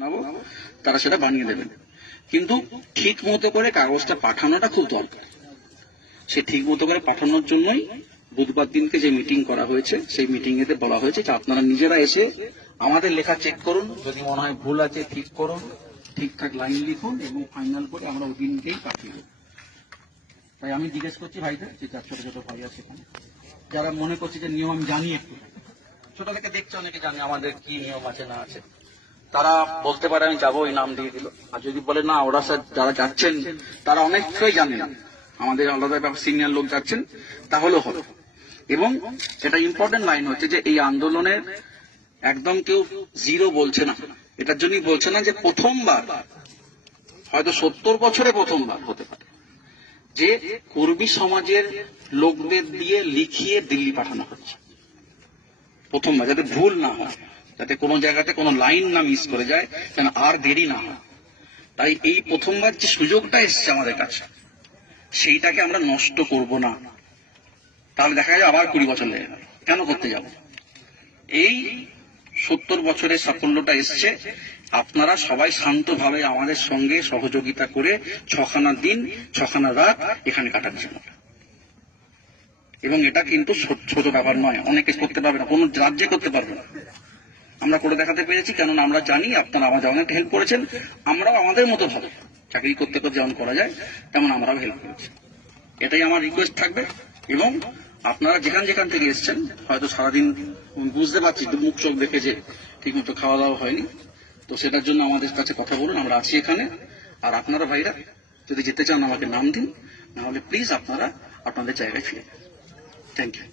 বানাবো, তারা সেটা বানিয়ে দেবেন। কিন্তু ঠিক মতো করে কাগজটা পাঠানোটা খুব দরকার। সে ঠিক মতো করে পাঠানোর জন্যই বুধবার দিনকে যে মিটিং করা হয়েছে, সেই মিটিং এতে বলা হয়েছে যে আপনারা নিজেরা এসে আমাদের লেখা চেক করুন, যদি মনে হয় ভুল আছে ঠিক করুন, ঠিকঠাক লাইন লিখুন এবং ফাইনাল করে আমরা ওই দিনকেই পাঠিয়ে দেব। তাই আমি জিজ্ঞেস করছি ভাইদের, যে যার ছোট ছোট ভাই আছে এখানে, যারা মনে করছে যে নিয়ম আমি জানি, একটু ছোট থেকে দেখছে, অনেকে জানে আমাদের কি নিয়ম আছে না আছে, তারা বলতে পারে আমি যাবো, ওই নাম দিয়ে দিল। আর যদি বলে না, ওরা স্যার যারা যাচ্ছেন তারা অনেকটাই জানে না, আমাদের আলাদা সিনিয়র লোক যাচ্ছেন, তাহলেও হবে। এবং এটা ইম্পর্টেন্ট লাইন হচ্ছে যে এই আন্দোলনের একদম কেউ জিরো বলছে না, এটার জন্যই বলছে না যে প্রথমবার, হয়তো 70 বছরে প্রথমবার হতে পারে যে কর্মী সমাজের লোকদের দিয়ে লিখিয়ে দিল্লি পাঠানো হচ্ছে। প্রথমবার, যাতে ভুল না হয়, যাতে কোনো জায়গাতে কোনো লাইন না মিস করে যায়, যেন আর দেরি না হয়। তাই এই প্রথমবার যে সুযোগটা এসছে আমাদের কাছে, সেইটাকে আমরা নষ্ট করব না। তাহলে দেখা যায় আবার 20 বছর লেগে গেল, কেন করতে যাব? এই 70 বছরের সাফল্যটা এসছে, আপনারা সবাই শান্তভাবে আমাদের সঙ্গে সহযোগিতা করে 6খানা দিন 6খানা রাত এখানে কাটাচ্ছেন। এবং এটা কিন্তু ছোট ব্যাপার নয়, অনেকে করতে পারবে না, কোন রাজ্যে করতে পারবে না। আমরা করে দেখাতে পেরেছি, কেননা আমরা জানি আপনারা আমাদের অনেক হেল্প করেছেন। আমরাও আমাদের মতো ভাবে চাকরি করতে করতে যেমন করা যায়, তেমন আমরাও হেল্প করেছি। এটাই আমার রিকোয়েস্ট থাকবে। এবং আপনারা যেখান যেখান থেকে এসছেন, হয়তো সারাদিন বুঝতে পারছি মুখ চোখ দেখে যে ঠিক মতো খাওয়া দাওয়া হয়নি, তো সেটার জন্য আমাদের কাছে কথা বলুন, আমরা আছি এখানে। আর আপনারা ভাইরা যদি যেতে চান আমাকে নাম দিন, নাহলে প্লিজ আপনারা আপনাদের জায়গায় ফিরে যান। Thank you.